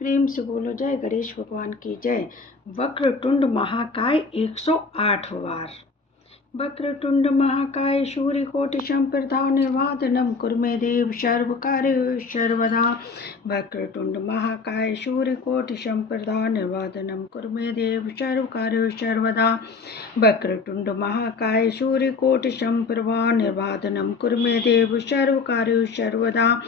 प्रेम से बोलो जय गणेश भगवान की जय। वक्रतुंड महाकाय 108 वार। वक्रतुंड महाकाय सूर्यकोटि संप्रभा निर्वादनम कुर्मे देव सर्वकार्येषु सर्वदा। वक्रतुंड महाकाय सूर्यकोटि संप्रभा निर्वादनम कुर्मे देव सर्वकार्येषु सर्वदा। वक्रतुंड महाकाय सूर्यकोटि संप्रभा निर्वादनम कुर्मे देव सर्वकार्येषु सर्वदा।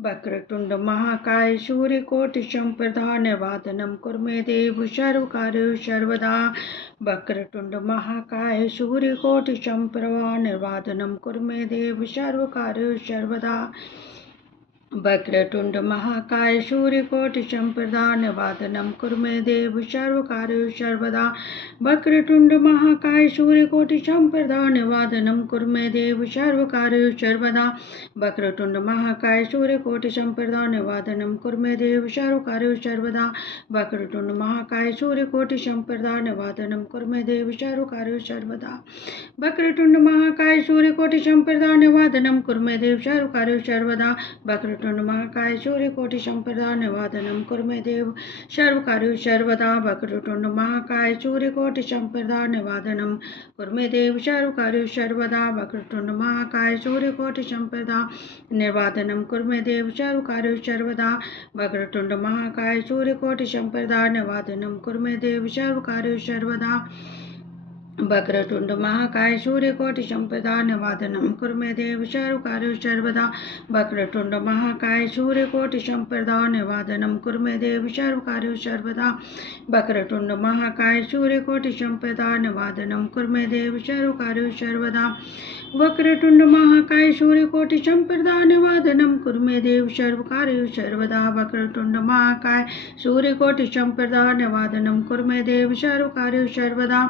वक्रतुंड महाकाय सूर्यकोटि संप्रभा निर्वादनम कुर्मे देव सर्वकार्येषु सर्वदा। वक्रतुंड महाकाय सूर्यकोटि संप्रभा निर्वादनम कुर्मे देव सर्वकार्येषु सर्वदा। वक्रतुंड महाकाय सूर्यकोटि संप्रभा निर्वादनम कुर्मे देव सर्वकार्येषु सर्वदा। वक्रतुंड महाकाय सूर्यकोटि संप्रभा निर्वादनम कुर्मे देव सर्वकार्येषु सर्वदा। वक्रतुंड महाकाय सूर्यकोटि संप्रभा निर्वादनम कुर्मे देव सर्वकार्येषु सर्वदा। वक्रतुंड महाकाय सूर्यकोटि संप्रभा निर्वादनम कुर्मे देव सर्वकार्येषु सर्वदा। वक्रतुंड महाकाय सूर्यकोटि संप्रभा निर्वादनम कुर्मे देव सर्वकार्येषु सर्वदा। वक्रतुंड महाकाय सूर्यकोटि संप्रभा निर्वादनम कुर्मे देव सर्वकार्येषु सर्वदा। वक्रतुंड महाकाय सूर्यकोटि संप्रभा निर्वादनम कुर्मे देव सर्वकार्येषु सर्वदा। वक्रतुंड महाकाय सूर्यकोटि संप्रभा निर्वादनम कुर्मे देव सर्वकार्येषु सर्वदा। वक्रतुंड महाकाय सूर्यकोटि संप्रभा निर्वादनम कुर्मे देव सर्वकार्येषु सर्वदा। वक्रतुंड महाकाय सूर्यकोटि संप्रभा निर्वादनम कुर्मे देव सर्वकार्येषु सर्वदा। वक्रतुंड महाकाय सूर्यकोटि संप्रभा निर्वादनम कुर्मे देव सर्वकार्येषु सर्वदा। वक्रतुंड महाकाय सूर्यकोटि संप्रभा निर्वादनम कुर्मे देव सर्वकार्येषु सर्वदा। वक्रतुंड महाकाय सूर्यकोटि संप्रभा निर्वादनम कुर्मे देव सर्वकार्येषु सर्वदा। वक्रतुंड महाकाय सूर्यकोटि संप्रभा निर्वादनम कुर्मे देव सर्वकार्येषु सर्वदा। वक्रतुंड महाकाय सूर्यकोटि संप्रभा निर्वादनम कुर्मे देव सर्वकार्येषु सर्वदा।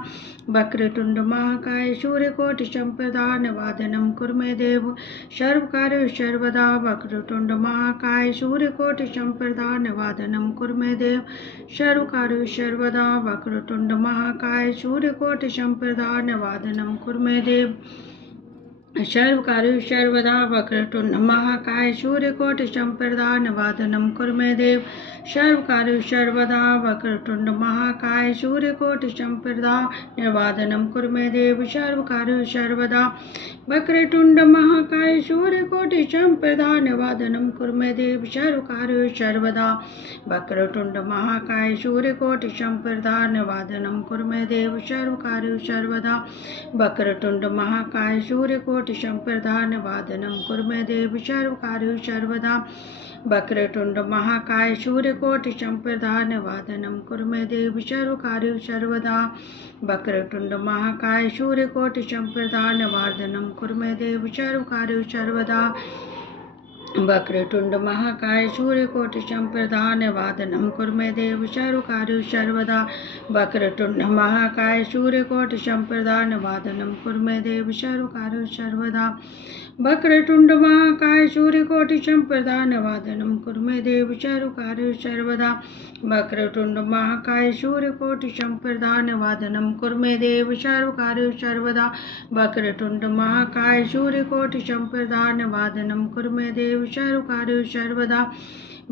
वक्रतुंड महाकाय सूर्यकोटि संप्रभा निर्वादनम कुर्मे देव सर्वकार्येषु सर्वदा। वक्रतुंड महाकाय सूर्यकोटि संप्रभा निर्वादनम कुर्मे देव सर्वकार्येषु सर्वदा। वक्रतुंड महाकाय सूर्यकोटि संप्रभा निर्वादनम कुर्मे देव सर्वकार्येषु सर्वदा। वक्रतुंड महाकाय सूर्यकोटि संप्रभा निर्वादनम कुर्मे देव सर्वकार्येषु सर्वदा। वक्रतुंड महाकाय सूर्यकोटि संप्रभा निर्वादनम कुर्मे देव सर्वकार्येषु सर्वदा। वक्रतुंड महाकाय सूर्यकोटि संप्रभा निर्वादनम कुर्मे देव सर्वकार्येषु सर्वदा। वक्रतुंड महाकाय सूर्यकोटि संप्रभा निर्वादनम कुर्मे देव सर्वकार्येषु सर्वदा। वक्रतुंड महाकाय सूर्यकोटि संप्रभा निर्वादनम कुर्मे देव सर्वकार्येषु सर्वदा। वक्रतुंड महाकाय सूर्यकोटि संप्रभा निर्वादनम कुर्मे देव सर्वकार्येषु सर्वदा। वक्रतुंड महाकाय सूर्यकोटि संप्रभा निर्वादनम कुर्मे देव सर्वकार्येषु सर्वदा। वक्रतुंड महाकाय सूर्यकोटि संप्रभा निर्वादनम कुर्मे देव सर्वकार्येषु सर्वदा। वक्रतुंड महाकाय सूर्यकोटि संप्रभा निर्वादनम कुर्मे देव सर्वकार्येषु सर्वदा। वक्रतुंड महाकाय सूर्यकोटि संप्रभा निर्वादनम कुर्मे देव सर्वकार्येषु सर्वदा। वक्रतुंड महाकाय सूर्यकोटि संप्रभा निर्वादनम कुर्मे देव सर्वकार्येषु सर्वदा। वक्रतुंड महाकाय सूर्यकोटि संप्रभा निर्वादनम कुर्मे देव सर्वकार्येषु सर्वदा।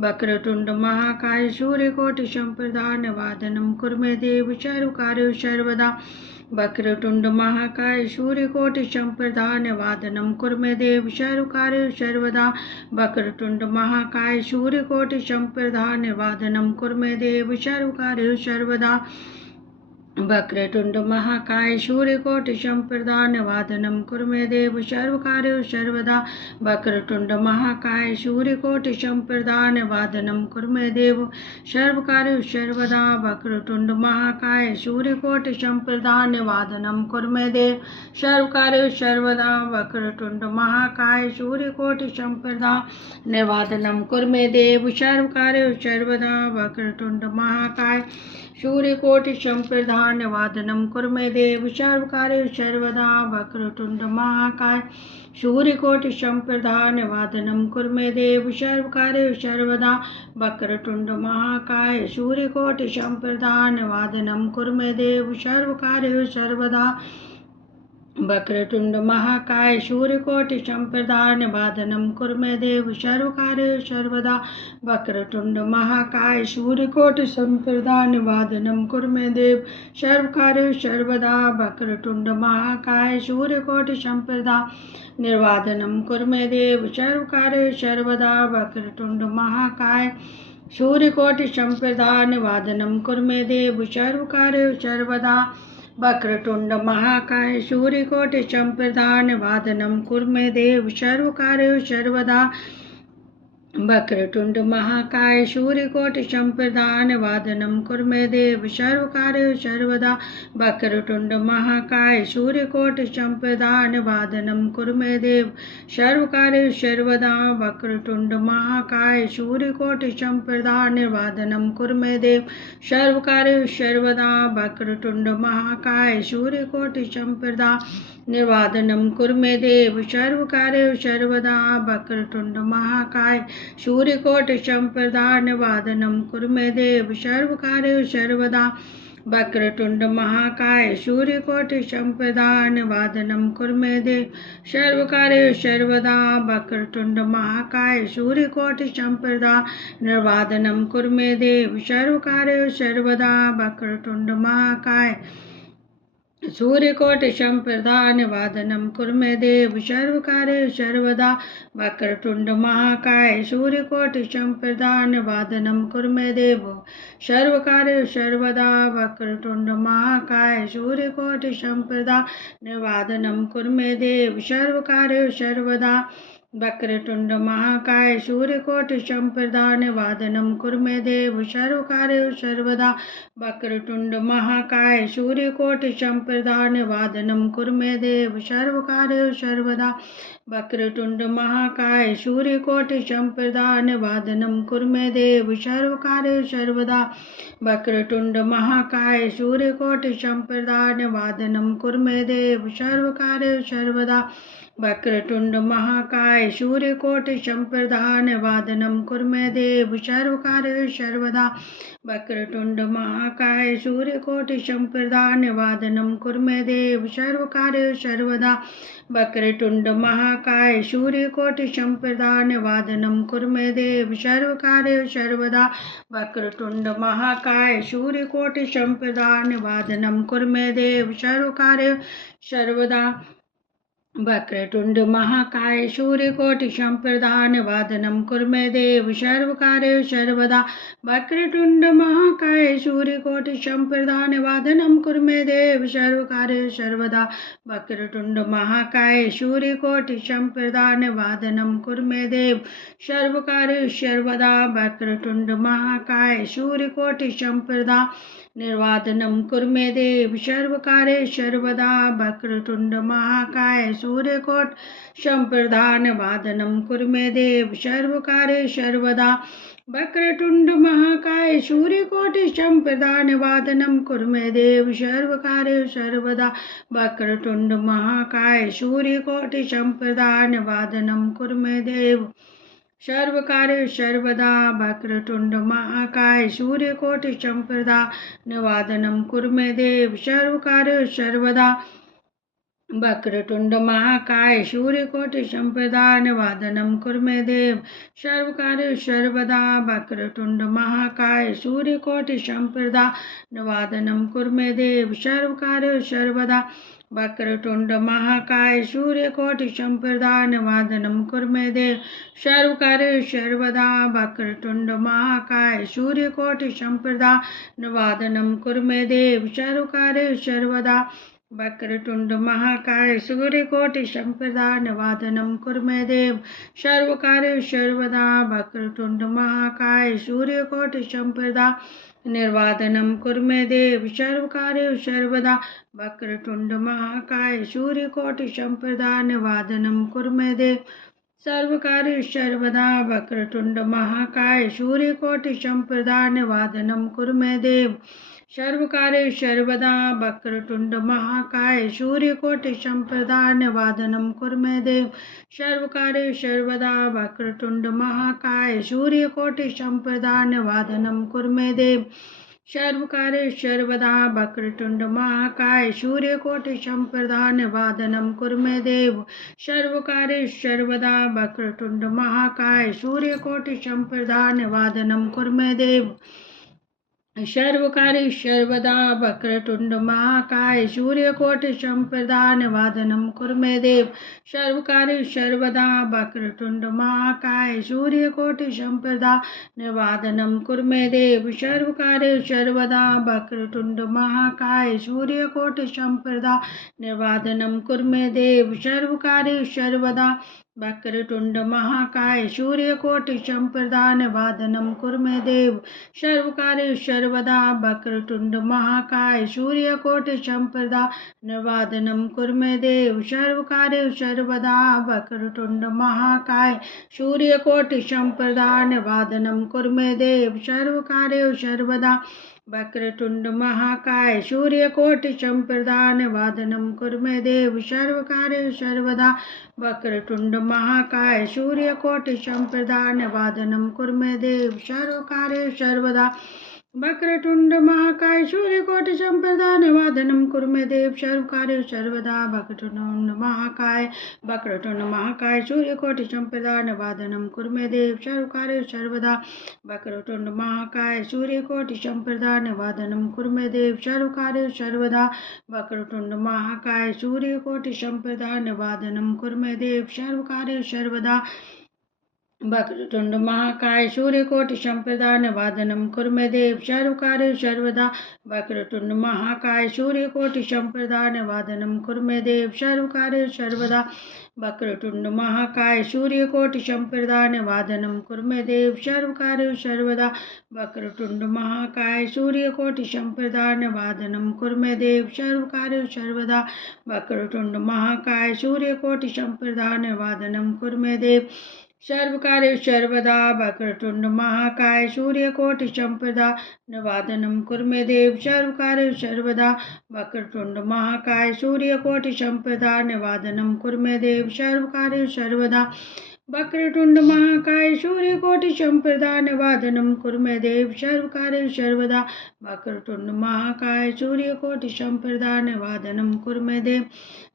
वक्रतुंड महाकाय सूर्यकोटि संप्रभा निर्वादनम कुर्मे देव सर्वकार्येषु सर्वदा। वक्रतुंड महाकाय सूर्यकोटि संप्रभा निर्वादनम कुर्मे देव सर्वकार्येषु सर्वदा। वक्रतुंड महाकाय सूर्यकोटि संप्रभा निर्वादनम कुर्मे देव सर्वकार्येषु सर्वदा। वक्रतुंड महाकाय सूर्यकोटि संप्रभा निर्वादनम कुर्मे देव सर्वकार्येषु सर्वदा। वक्रतुंड महाकाय सूर्यकोटि संप्रभा निर्वादनम कुर्मे देव सर्वकार्येषु सर्वदा। वक्रतुंड महाकाय सूर्यकोटि संप्रभा निर्वादनम कुर्मे देव सर्वकार्येषु सर्वदा। वक्रतुंड महाकाय सूर्यकोटि संप्रभा निर्वादनम कुर्मे देव सर्वकार्येषु सर्वदा। वक्रतुंड महाकाय सूर्यकोटि संप्रभा निर्वादनम कुर्मे देव सर्वकार्येषु सर्वदा। वक्रतुंड महाकाय सूर्यकोटि संप्रभा निर्वादनम कुर्मे देव सर्वकार्येषु सर्वदा। वक्रतुंड महाकाय सूर्यकोटि संप्रदा निवादनं कुरु मे देव सर्वकार्येषु सर्वदा। वक्रतुंड महाकाय सूर्यकोटि संप्रदा निवादनं कुरु मे देव सर्वकार्येषु सर्वदा। वक्रतुंड महाकाय सूर्यकोटि संप्रदा निर्वादनं कुरु मे देव सर्वकार्येषु सर्वदा। वक्रतुंड महाकाय सूर्यकोटि संप्रदा निवादनं कुरु मे देव सर्वकार्येषु सर्वदा। वक्रतुंड महाकाय सूर्यकोटि संप्रदा निवादनं कुरु मे देव सर्वकार्येषु सर्वदा। वक्रतुंड महाकाय सूर्यकोटि संप्रदा निवादनं कुरु मे देव सर्वकार्येषु सर्वदा। वक्रतुंड महाकाय सूर्यकोटि संप्रदा निवादनं कुरु मे देव सर्वकार्येषु सर्वदा। वक्रतुंड महाकाय सूर्यकोटि संप्रदा निवादनं कुरु मे देव सर्वकार्येषु सर्वदा। वक्रतुंड महाकाय सूर्यकोटि संप्रदा निवादनं कुरु मे देव सर्वकार्येषु सर्वदा। वक्रतुंड महाकाय सूर्यकोटि संप्रदा निवादनं कुरु मे देव सर्वकार्येषु सर्वदा। वक्रतुंड महाकाय सूर्यकोटि संप्रदा निवादनं कुरु मे देव सर्वकार्येषु सर्वदा। वक्रतुंड महाकाय सूर्यकोटि संप्रदा निवादनं कुरु मे देव सर्वकार्येषु सर्वदा। वक्रतुंड महाकाय सूर्यकोटि संप्रदा निवादनं कुरु मे देव सर्वकार्येषु सर्वदा। वक्रतुंड महाकाय सूर्यकोटि संप्रदा निवादनं कुरु मे देव सर्वकार्येषु सर्वदा। वक्रतुंड महाकाय सूर्यकोटि संप्रदा निवादनं कुरु मे देव सर्वकार्येषु सर्वदा। वक्रतुंड महाकाय सूर्यकोटि संप्रदा निवादनं कुरु मे देव सर्वकार्येषु सर्वदा। वक्रतुंड महाकाय सूर्यकोटि संप्रदा निवादनं कुरु मे देव सर्वकार्येषु सर्वदा। वक्रतुंड महाकाय सूर्यकोटि संप्रदा निवादनं कुरु मे देव सर्वकार्येषु सर्वदा। वक्रतुंड महाकाय सूर्यकोटि संप्रदा निवादनं कुरु मे देव सर्वकार्येषु सर्वदा। वक्रतुंड महाकाय सूर्यकोटि संप्रदा निवादनं कुरु मे देव सर्वकार्येषु सर्वदा। वक्रतुंड महाकाय सूर्यकोटि संप्रदा निवादनं कुरु मे देव सर्वकार्येषु सर्वदा। वक्रतुंड महाकाय सूर्यकोटि संप्रदा निवादनं कुरु मे देव सर्वकार्येषु सर्वदा। वक्रतुंड महाकाय सूर्यकोटि संप्रदा निवादनं कुरु मे देव सर्वकार्येषु सर्वदा। वक्रतुंड महाकाय सूर्यकोटि संप्रदा निवादनं कुरु मे देव सर्वकार्येषु सर्वदा। वक्रतुंड महाकाय सूर्यकोटि संप्रदा निवादनं कुरु मे देव सर्वकार्येषु सर्वदा। वक्रतुंड महाकाय सूर्यकोटि संप्रदा निवादनं कुरु मे देव सर्वकार्येषु सर्वदा। वक्रतुंड महाकाय सूर्यकोटि संप्रदा निवादनं कुरु मे देव सर्वकार्येषु सर्वदा। वक्रतुंड महाकाय सूर्यकोटि संप्रदा निवादनं कुरु मे देव सर्वकार्येषु सर्वदा। वक्रतुंड महाकाय सूर्यकोटि संप्रदा निवादनं कुरु मे देव सर्वकार्येषु सर्वदा। वक्रतुंड महाकाय सूर्यकोटि संप्रदा निवादनं कुरु मे देव सर्वकार्येषु सर्वदा। वक्रतुंड महाकाय सूर्यकोटि संप्रदा निवादनं कुरु मे देव सर्वकार्येषु सर्वदा। वक्रतुंड महाकाय सूर्यकोटि संप्रदा निवादनं कुरु मे देव सर्वकार्येषु सर्वदा। वक्रतुंड महाकाय सूर्यकोटि संप्रदा निवादनं कुरु मे देव सर्वकार्येषु सर्वदा। वक्रतुंड महाकाय सूर्यकोटि संप्रदा निवादनं कुरु मे देव सर्वकार्येषु सर्वदा। वक्रतुंड महाकाय सूर्यकोटि संप्रदा निवादनं कुरु मे देव सर्वकार्येषु सर्वदा। वक्रतुंड महाकाय सूर्यकोटि संप्रदा निवादनं कुरु मे देव सर्वकार्येषु सर्वदा। वक्रतुंड महाकाय सूर्यकोटि संप्रदा निवादनं कुरु मे देव सर्वकार्येषु सर्वदा। वक्रतुंड महाकाय सूर्यकोटि संप्रदा निवादनं कुरु मे देव सर्वकार्येषु सर्वदा। वक्रतुंड महाकाय सूर्यकोटि संप्रदा निवादनं कुरु मे देव सर्वकार्येषु सर्वदा। वक्रतुंड महाकाय सूर्यकोटि संप्रदा निवादनं कुरु मे देव सर्वकार्येषु सर्वदा। वक्रतुंड महाकाय सूर्यकोटि संप्रदा निवादनं कुरु मे देव सर्वकार्य सर्वदा वक्रतुंड महाकाय सूर्यकोटि संप्रदा निर्वादनम कुरु मे देव। सर्वकार्य सर्वदा वक्रतुंड महाकाय सूर्यकोटि संप्रदा निर्वादनम कुरु मे देव। सर्वकार्य सर्वदा वक्रतुंड महाकाय सूर्यकोटि संप्रदा निर्वादनम कुरु मे देव। सर्वकार्य सर्वदा वक्रतुंड महाकाय सूर्यकोटि संप्रदा निर्वादनम कुरु मे देव। सर्वकार्य सर्वदा वक्रतुंड महाकाय सूर्यकोटि संप्रदा निर्वादनम कुरु मे देव। सर्वकार्य सर्वदा वक्रतुंड महाकाय सूर्यकोटि संप्रदा निर्वादनम कुरु मे देव। सर्वकार्य सर्वदा वक्रतुंड महाकाय सूर्यकोटि संप्रदा निर्वादनम कुरु मे देव। सर्वकार्य सर्वदा वक्रतुंड महाकाय सूर्यकोटि संप्रदा निर्वादनम कुरु मे देव। सर्वकार्य सर्वदा वक्रतुंड महाकाय सूर्यकोटि संप्रदा निर्वादनम कुरु मे देव। सर्वकार्य सर्वदा वक्रतुंड महाकाय सूर्यकोटि संप्रदा निर्वादनम कुरु मे देव। सर्वकार्य सर्वदा वक्रतुंड महाकाय सूर्यकोटि संप्रदा निर्वादनम कुरु मे देव। सर्वकार्य सर्वदा वक्रतुंड महाकाय सूर्यकोटि संप्रदा निर्वादनम कुरु मे देव। सर्वकार्य सर्वदा वक्रतुंड महाकाय सूर्यकोटि संप्रदा निर्वादनम कुरु मे देव। सर्वकार्य सर्वदा वक्रतुंड महाकाय सूर्यकोटि संप्रदा निर्वादनम कुरु मे देव। सर्वकार्य सर्वदा वक्रतुंड महाकाय सूर्यकोटि संप्रदा निर्वादनम कुरु मे देव। सर्वकार्य सर्वदा वक्रतुंड महाकाय सूर्यकोटि संप्रदा निर्वादनम कुरु मे देव। सर्वकार्य सर्वदा वक्रतुंड महाकाय सूर्यकोटि संप्रदा निर्वादनम कुरु मे देव। सर्वकार्य सर्वदा वक्रतुंड महाकाय सूर्यकोटि संप्रदा निर्वादनम कुरु मे देव। सर्वकार्य सर्वदा वक्रतुंड महाकाय सूर्यकोटि संप्रदा निर्वादनम कुरु मे देव। सर्वकार्य सर्वदा वक्रतुंड महाकाय सूर्यकोटि संप्रदा निर्वादनम कुरु मे देव। सर्वकार्य सर्वदा वक्रतुंड महाकाय सूर्यकोटि संप्रदा निर्वादनम कुरु मे देव। सर्वकार्य सर्वदा वक्रतुंड महाकाय सूर्यकोटि संप्रदा निर्वादनम कुरु मे देव। सर्वकार्य सर्वदा वक्रतुंड महाकाय सूर्यकोटि संप्रदा निर्वादनम कुरु मे देव।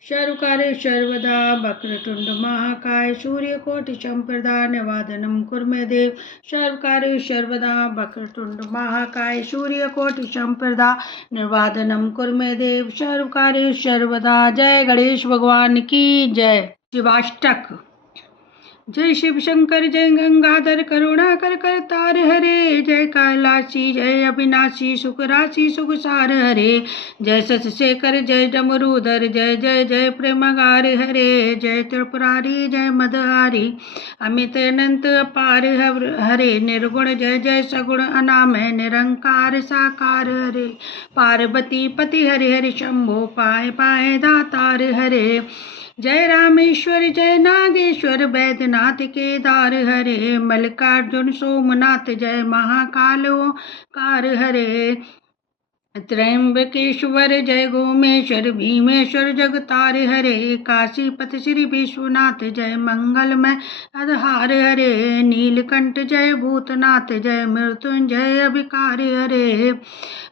सर्वकार्य सर्वदा वक्रतुंड महाकाय सूर्यकोटि संप्रदा निर्वादनम कुरु मे देव। सर्वकार्य सर्वदा वक्रतुंड महाकाय सूर्यकोटि संप्रदा निर्वादनम कुरु मे देव। सर्वकार्य सर्वदा। जय गणेश भगवान की जय। शिवाष्टक। जय शिव शंकर जय गंगाधर करुणाकर करतार हरे। जय कैलाशी जय अविनाशी सुख राशि सुख सार हरे। जय शशेखर जय डमरूधर जय जय जय प्रेमगार हरे। जय त्रिपुरारी जय मदहारी अमित अनंत अपार हरे। निर्गुण जय जय सगुण अनामय निरंकार साकार हरे। पार्वती पति हरि हरि शंभो पाए पाए दातार हरे। जय रामेश्वर जय नागेश्वर वैद्यनाथ केदार हरे। मल्लिकार्जुन सोमनाथ जय महाकाल ओंकार हरे। त्र्यंबकेश्वर जय गोमेश्वर भीमेश्वर जगतार हरे। काशीपति श्री विश्वनाथ जय मंगलमय आधार हरे। नीलकंठ जय भूतनाथ जय मृत्युंजय अभिकार हरे।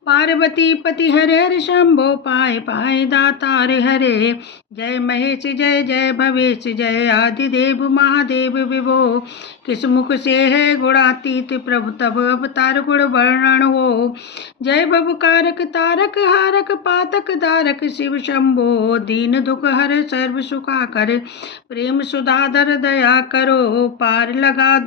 पार्वती पति हरे हरि शंभो पाए पाए दातार हरे। जय महेश जय जय भवेश जय आदिदेव महादेव विभो। किस मुख से है गुणातीत प्रभु तब अवतार गुण वर्णन हो। जय भवकारक तारक हारक पातक दारक शिव शंभो। दीन दुख हर सर्व सुखा कर प्रेम सुधाधर दया करो। पार लगा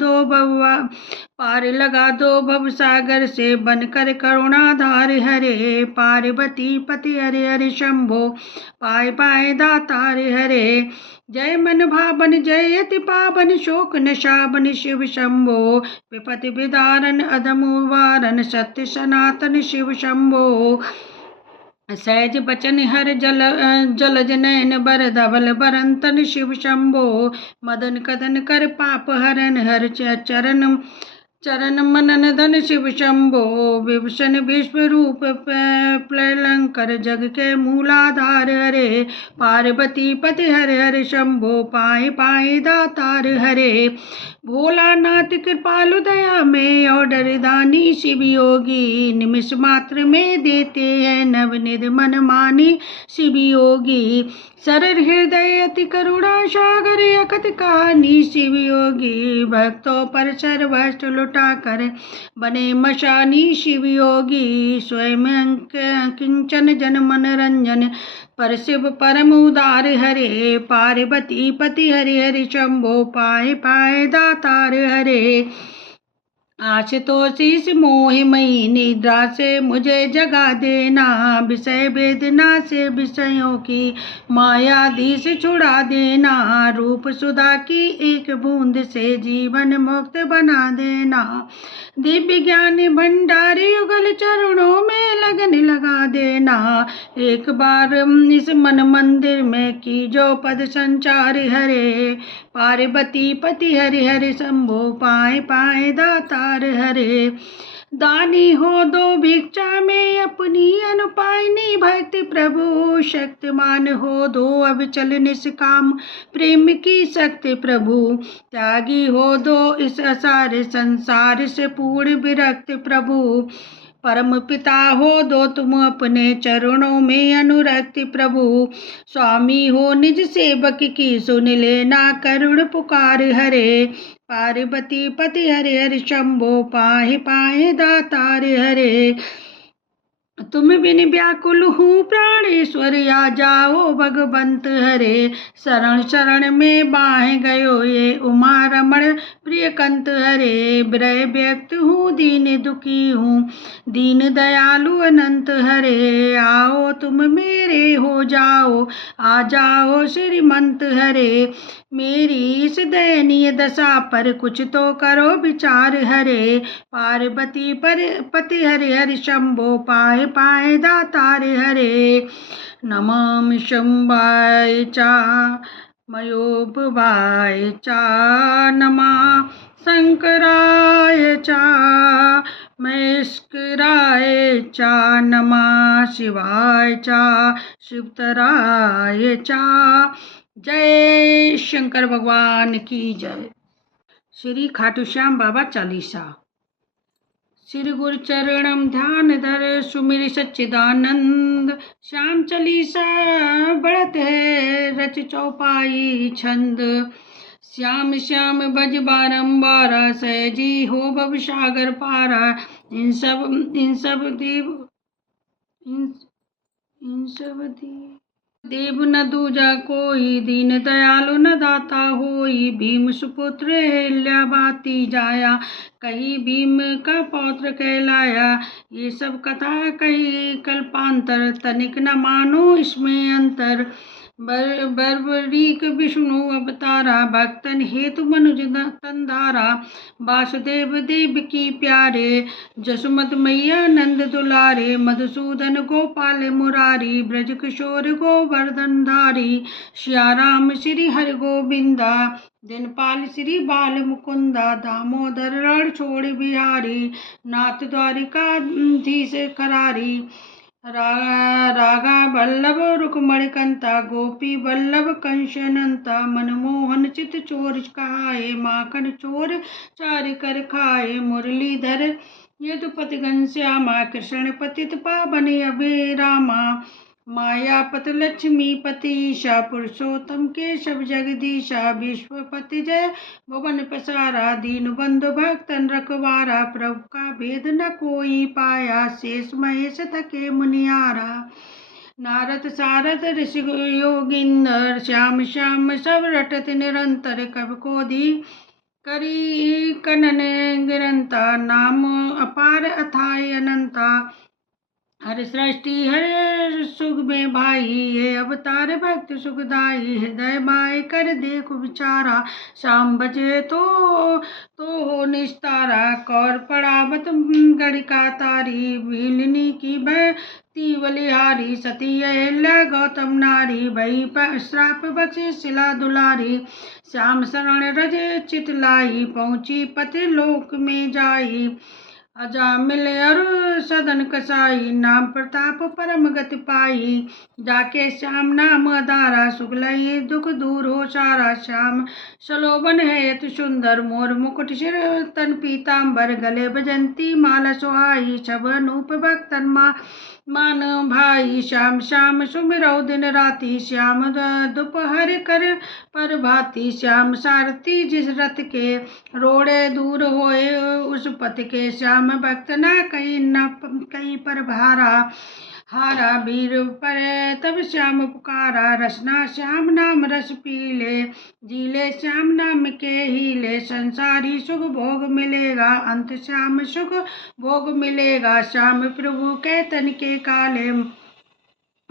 दो भव सागर से बनकर करुणाधार हरे। पार्वती पति हरे हरि शंभो पाए पाए दातार हरे। जय मन भावन जय यति पावन शोक नशावन शिव शंभो। विपति विदारण अधम वारण सत्य सनातन शिव शंभो। सहज बचन हर जलज नयन बर धवल बरंतन शिव शंभो। मदन कदन कर पाप हरन हर चरण मनन धन शिव शंभो। विभूषण विश्व रूप प्रलंकर जग के मूलाधार हरे। पार्वती पति हरे हरे शंभो पाए पाए दातार हरे। भोलानाथ कृपालु दया में और डरदानी शिव योगी, निमिष मात्र में देते हैं नवनिध मन मानी शिव योगी। सरल हृदय अति करुणा सागर अकथ कहानी शिव योगी, भक्तों पर सर्वस्व लुटा कर बने मशानी शिव योगी। स्वयं किंचन जन मन रंजन पर शिव परम उदार हरे, पार्वती पति हरि हरि शंभो पाए पाए दातार हरे। आशुतोष मोहि मई निद्रा से मुझे जगा देना, विषय वेदना से विषयों की मायादी से छुड़ा देना, रूप सुधा की एक बूंद से जीवन मुक्त बना देना। दिव्य ज्ञान भंडारी युगल चरणों में लगन लगा देना, एक बार इस मन मंदिर में की जो पद संचार हरे, पार्वती पति हरि हरि शंभो पाए पाए दातार हरे। दानी हो दो भिक्षा में अपनी अनुपायनी भक्ति प्रभु, शक्तिमान हो दो अविचल निष्काम प्रेम की शक्ति प्रभु, त्यागी हो दो इस असार संसार से पूर्ण विरक्त प्रभु, परम पिता हो दो तुम अपने चरणों में अनुरक्त प्रभु, स्वामी हो निज सेवक की सुन लेना करुण पुकार हरे, पार्वती पति हरि हरि शंभो पाहे पाहे दातार हरे। तुम बिन व्याकुल हूँ प्राणेश्वर आ जाओ भगवंत हरे, शरण शरण में बाहे गयो ये उमा रमण प्रिय कंत हरे, विरह व्यक्त हूँ दीन दुखी हूँ दीन दयालु अनंत हरे, आओ तुम मेरे हो जाओ आ जाओ श्रीमंत हरे, मेरी इस दयनीय दशा पर कुछ तो करो विचार हरे, पार्वती पर पति हरि हरि शंभो पाए पाए दातार हरे। नमामि शंभाय चा मयोभवाय चा, नमः शंकराय चा महेश्वराय चा, नमः शिवाय चा शिवतराय चा। जय शंकर भगवान की जय। श्री खाटू श्याम बाबा चालीसा। श्री गुरु चरणम ध्यान धर सुमिर सच्चिदानंद, श्याम चालीसा बढ़त है रच चौपाई छंद, श्याम श्याम भज बारंबारा सहजी हो भव सागर पारा, इन सब देव न दूजा कोई, दीन दयालु न दाता होई, भीम सुपुत्र हिल्यावाती जाया, कही भीम का पौत्र कहलाया, ये सब कथा कही कल्पांतर, तनिक न मानो इसमें अंतर, बर्बरीक विष्णु अवतारा, भक्तन हेतु मनुज तंधारा, वासुदेव देव की प्यारे, जसुमत मैया नंद दुलारे, मधुसूदन गोपाल मुरारी, ब्रज किशोर गोवर्धन धारी, श्या राम श्री हर गोविंदा, दिनपाल श्री बाल मुकुंदा, दामोदर रण छोड़ बिहारी, नाथ द्वारिकाधीश करारी, रागा वल्लभ रुक्मणी कंता, गोपी वल्लभ कंसनंता, मनमोहन चित चोर कहाए, माखन चोर चारि कर खाए, मुरलीधर यदुपति घनश्यामा, कृष्ण पतित पावन अभिरामा, मायापत लक्ष्मीपतिशा, पुरुषोत्तम केशव जगदीशा, विश्वपति जय भुवन पसारा, दीन बंधु भक्तन रखवारा, प्रभु का भेद न कोई पाया, शेष महेश थके मुनियारा, नारद सारद ऋषि योगिंदर, श्याम श्याम सब रटत निरंतर, कब को दी करी कनन गिरंता, नाम अपार अथाय अनंता, हर सृष्टि हर सुख में भाई, ये अवतार भक्त सुखदाई, हृदय बाय कर देखो विचारा, शाम बजे तो हो निस्तारा, कौर पड़ावत गणिका तारी, भीलनी की भक्ति बलिहारी, सती अहिल्या गौतम नारी, भई श्राप बख्शे शिला दुलारी, श्याम शरण रज चित लाई, पहुँची पति लोक में जाई, अजामिल अरु सदन कसाई, नाम प्रताप परम गति पाई। जाके श्याम नाम आधारा, शुक्लहि दुख दूर हो सारा। श्याम सलोबन है अति सुंदर, मोर मुकुट सिर तन पीताम्बर। गले बजंती माला सुहाई, सब अनूप भक्तन मान भाई। श्याम श्याम सुमिरौ दिन राति, श्याम दोपहर कर पर भांति। श्याम सारथी जिस रथ के, रोड़े दूर होए उस पथ के। श्याम भक्त न कहीं पर भारा, हारा वीर पर तब श्याम पुकारा। रसना श्याम नाम रस पीले, जीले श्याम नाम के हीले। संसारी सुख भोग मिलेगा, अंत श्याम सुख भोग मिलेगा। श्याम प्रभु के तन के काले,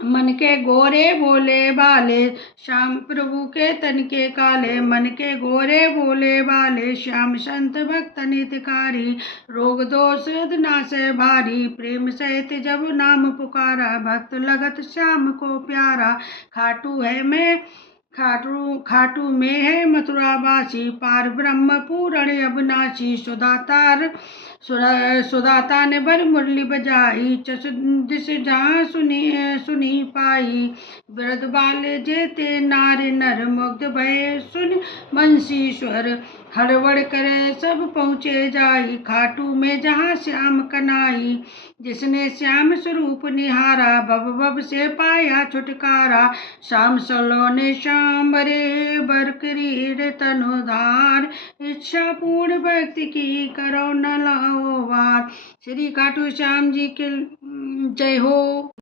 मन के गोरे भोले भाले। श्याम प्रभु के तन के काले, मन के गोरे भोले भाले। श्याम संत भक्त हितकारी, रोग दोष नाशे भारी। प्रेम सहित जब नाम पुकारा, भक्त लगत श्याम को प्यारा। खाटू में है मथुरावासी, पार ब्रह्म पूरण अविनाशी। सुदाता ने बर मुरली बजाई, दिस जहाँ सुनी पाई। वृद्ध बाल जेते नार नर, मुग्ध भय सुन बंसी स्वर। हड़बड़ करे सब पहुँचे जाई, खाटू में जहाँ श्याम कनाई। जिसने श्याम स्वरूप निहारा, भव से पाया छुटकारा। श्याम सलोने श्याम रे बर करीर तनुधार। इच्छा पूर्ण भक्ति की करो न लाओ वार। श्री खाटू श्याम जी की जय हो।